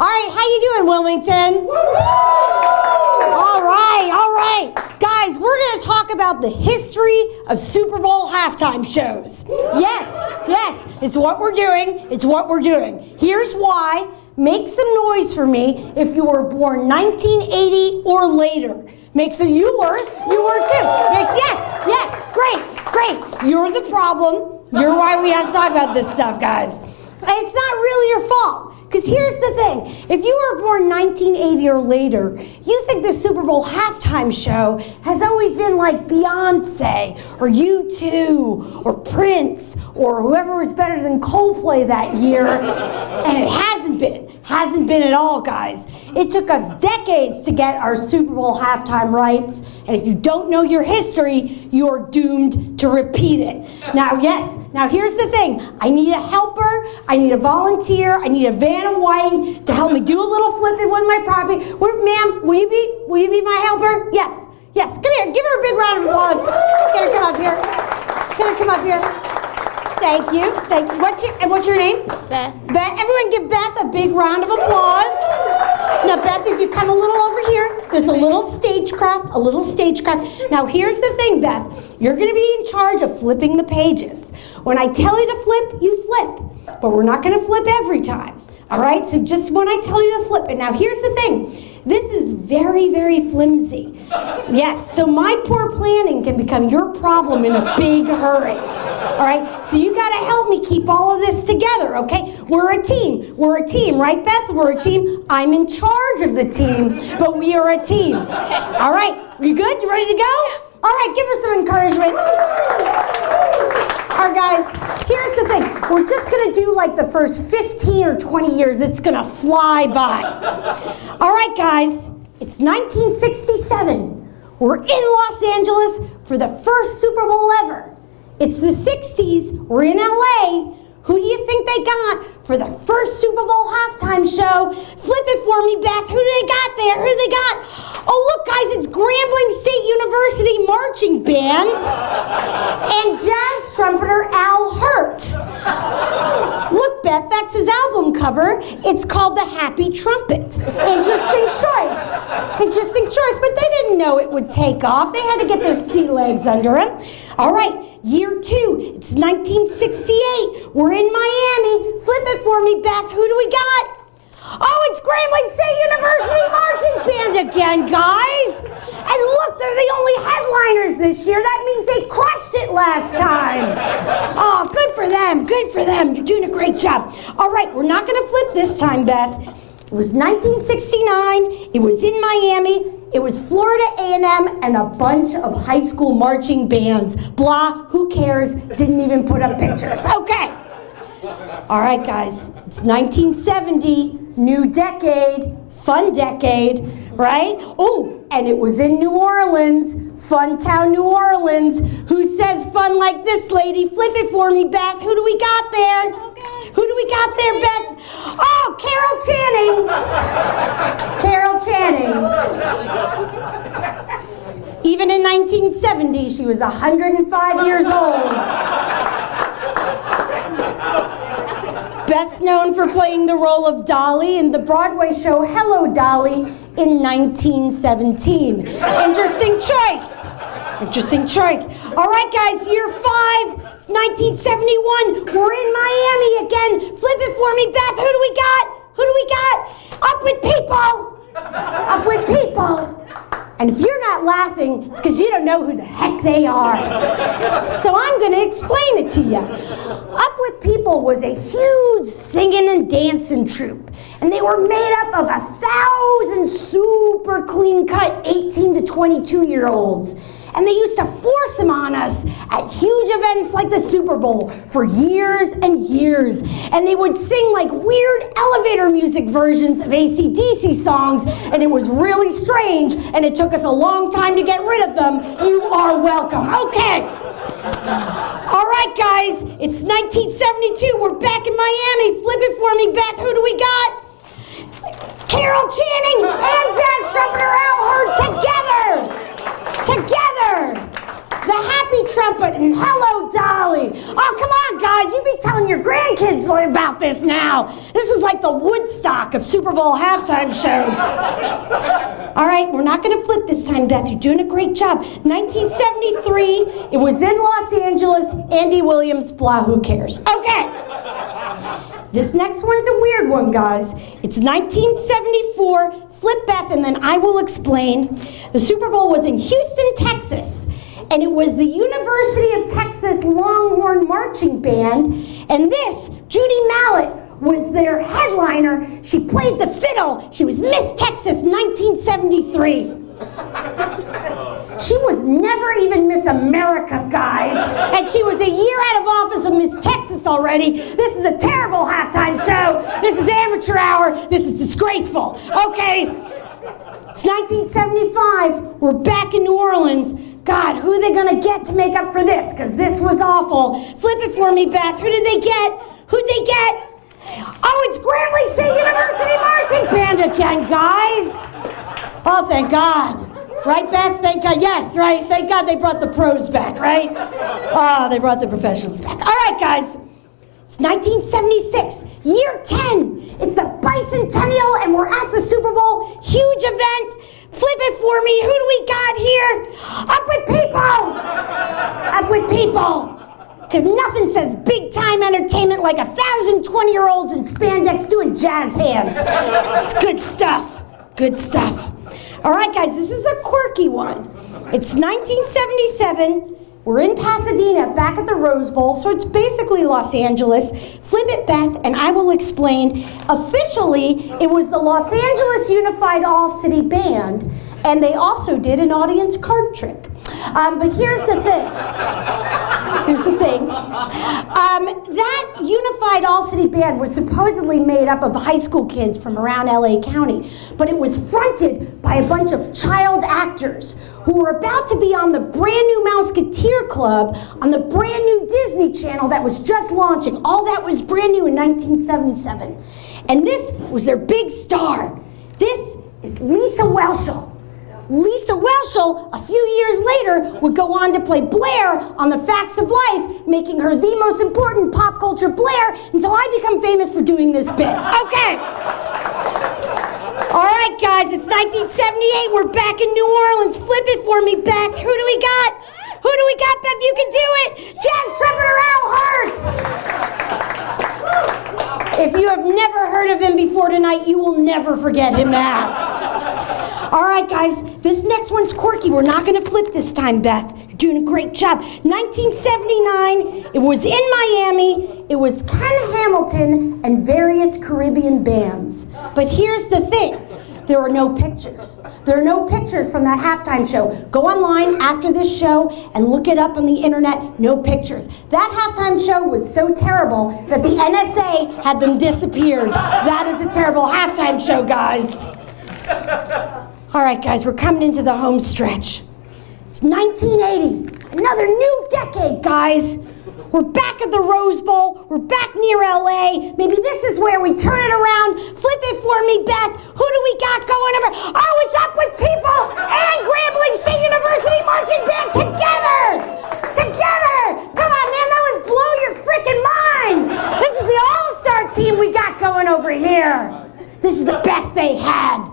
All right, how you doing, Wilmington? All right. Guys, we're going to talk about the history of Super Bowl halftime shows. Yes, it's what we're doing. Here's why. Make some noise for me if you were born 1980 or later. Make some, you were too. Yes, great. You're the problem. You're why we have to talk about this stuff, guys. It's not really your fault. Because here's the thing, if you were born 1980 or later, you think the Super Bowl halftime show has always been like Beyonce, or U2, or Prince, or whoever was better than Coldplay that year, and it hasn't been at all, guys. It took us decades to get our Super Bowl halftime rights, and if you don't know your history, you are doomed to repeat it. Now here's the thing, I need a helper, I need a volunteer, I need a van of white to help me do a little flipping with my property. Ma'am, will you be my helper? Yes, come here, give her a big round of applause. Get her come up here. Thank you. What's your name? Beth. Everyone give Beth a big round of applause. Now, Beth, if you come a little over here, there's a little stagecraft. Now, here's the thing, Beth. You're going to be in charge of flipping the pages. When I tell you to flip, you flip. But we're not going to flip every time. All right? So just when I tell you to flip it. Now, here's the thing. This is very, very flimsy. Yes, so my poor planning can become your problem in a big hurry. All right, so you gotta help me keep all of this together, okay? We're a team, right, Beth? We're a team. I'm in charge of the team, but we are a team. All right, you good? You ready to go? All right, give her some encouragement. All right, guys, here's the thing. We're just gonna do like the first 15 or 20 years. It's gonna fly by. All right, guys, it's 1967. We're in Los Angeles for the first Super Bowl ever. It's the 60s, we're in LA. Who do you think they got for the first Super Bowl halftime show? Flip it for me, Beth. Who do they got there? Who do they got? Oh, look, guys, it's Grambling State University Marching Band and jazz trumpeter Al Hurt. Look, Beth, that's his album cover. It's called The Happy Trumpet. Interesting choice, but they didn't know it would take off. They had to get their sea legs under them. All right, year 2, it's 1968. We're in Miami. Flip it for me, Beth. Who do we got? Oh, it's Grambling State University Marching Band again, guys. And look, they're the only headliners this year. That means they crushed it last time. Oh, good for them. You're doing a great job. All right, we're not going to flip this time, Beth. It was 1969. It was in Miami. It was Florida A&M and a bunch of high school marching bands. Blah, who cares? Didn't even put up pictures. Okay. All right, guys, it's 1970, new decade, fun decade, right? Oh, and it was in New Orleans, fun town, New Orleans. Who says fun like this, lady? Flip it for me, Beth. Who do we got there? Okay. Who do we got there, Beth? Oh, Carol Channing. Even in 1970, she was 105 years old. Best known for playing the role of Dolly in the Broadway show Hello, Dolly in 1917. Interesting choice. All right, guys, year 5, it's 1971. We're in Miami again. Flip it for me, Beth. Who do we got? Up with people. And if you're not laughing, it's because you don't know who the heck they are. So I'm going to explain it to you. Up with People was a huge singing and dancing troupe. And they were made up of 1,000 super clean-cut 18 to 22-year-olds. And they used to force them on us at huge events like the Super Bowl for years and years. And they would sing like weird elevator music versions of AC/DC songs, and it was really strange, and it took us a long time to get rid of them. You are welcome. Okay. All right, guys, it's 1972. We're back in Miami. Flip it for me, Beth. Who do we got? Carol Channing and jazz trumpeter Al Hurt together. The Happy Trumpet and Hello, Dolly. Oh, come on, on, guys. You be telling your grandkids about this now. This was like the Woodstock of Super Bowl halftime shows. All right, we're not going to flip this time, Beth. You're doing a great job. 1973, it was in Los Angeles. Andy Williams, blah, who cares? Okay. This next one's a weird one, guys. It's 1974. Flip, Beth, and then I will explain. The Super Bowl was in Houston, Texas. And it was the University of Texas Longhorn Marching Band. And this, Judy Mallett, was their headliner. She played the fiddle. She was Miss Texas 1973. She was never even Miss America, guys. And she was a year out of office of Miss Texas already. This is a terrible halftime show. This is amateur hour. This is disgraceful. Okay. It's 1975. We're back in New Orleans. God, who are they gonna get to make up for this? Because this was awful. Flip it for me, Beth. Who did they get? Who'd they get? Oh, it's Grambling State University Marching Band again, guys. Oh, thank God. Right, Beth? Thank God. Yes, right. Thank God they brought the pros back, right? Oh, they brought the professionals back. All right, guys. It's 1976, year 10. It's the bicentennial, and we're at the Super Bowl. Huge event. Flip it for me. Who do we got here? Up with people. Up with people. Because nothing says big-time entertainment like 1,000 20-year-olds in spandex doing jazz hands. It's good stuff. Good stuff. All right, guys, this is a quirky one. It's 1977. We're in Pasadena, back at the Rose Bowl, so it's basically Los Angeles. Flip it, Beth, and I will explain. Officially, it was the Los Angeles Unified All-City Band, and they also did an audience card trick. But here's the thing. Here's the thing. That Unified All-City Band was supposedly made up of high school kids from around LA County, but it was fronted by a bunch of child actors who were about to be on the brand new Mouseketeer Club on the brand new Disney Channel that was just launching. All that was brand new in 1977. And this was their big star. This is Lisa Whelchel. Lisa Whelchel, a few years later, would go on to play Blaire on The Facts of Life, making her the most important pop culture Blaire until I become famous for doing this bit. Okay. All right, guys, it's 1978. We're back in New Orleans. Flip it for me, Beth. Who do we got? Who do we got, Beth? You can do it. Jazz trumpeter Al Hurts. If you have never heard of him before tonight, you will never forget him now. All right, guys, this next one's quirky. We're not going to flip this time, Beth. You're doing a great job. 1979, it was in Miami. It was Ken Hamilton and various Caribbean bands. But here's the thing. There are no pictures. There are no pictures from that halftime show. Go online after this show and look it up on the internet. No pictures. That halftime show was so terrible that the NSA had them disappeared. That is a terrible halftime show, guys. All right, guys, we're coming into the home stretch. It's 1980, another new decade, guys. We're back at the Rose Bowl. We're back near LA. Maybe this is where we turn it around. Flip it for me, Beth. Who do we got going over? Oh, it's Up With People and Grambling State University Marching Band together. Together. Come on, man, that would blow your freaking mind. This is the all-star team we got going over here. This is the best they had.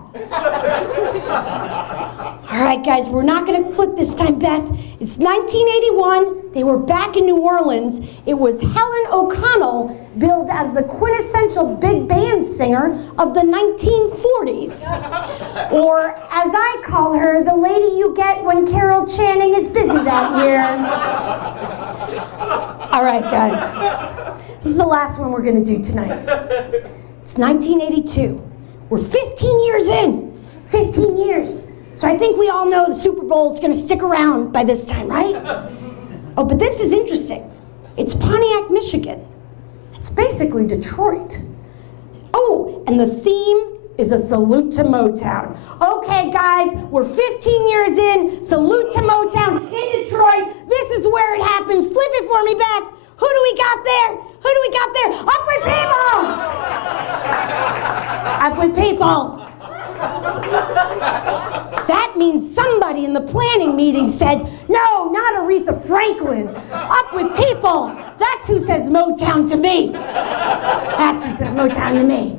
All right, guys, we're not going to flip this time, Beth. It's 1981. They were back in New Orleans. It was Helen O'Connell, billed as the quintessential big band singer of the 1940s. Or, as I call her, the lady you get when Carol Channing is busy that year. All right, guys. This is the last one we're going to do tonight. It's 1982. We're 15 years in. 15 years. So I think we all know the Super Bowl is going to stick around by this time, right? Oh, but this is interesting. It's Pontiac, Michigan. It's basically Detroit. Oh, and the theme is a salute to Motown. Okay, guys, we're 15 years in. Salute to Motown in Detroit. This is where it happens. Flip it for me, Beth. Who do we got there? Who do we got there? Up With People! Up With People. That means somebody in the planning meeting said, no, not Aretha Franklin. Up with people. That's who says Motown to me. That's who says Motown to me.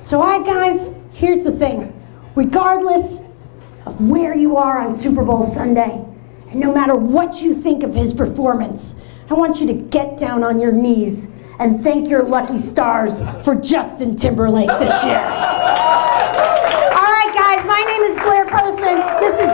So guys, here's the thing. Regardless of where you are on Super Bowl Sunday, and no matter what you think of his performance, I want you to get down on your knees and thank your lucky stars for Justin Timberlake this year. All right, guys, my name is Blaire Postman. This is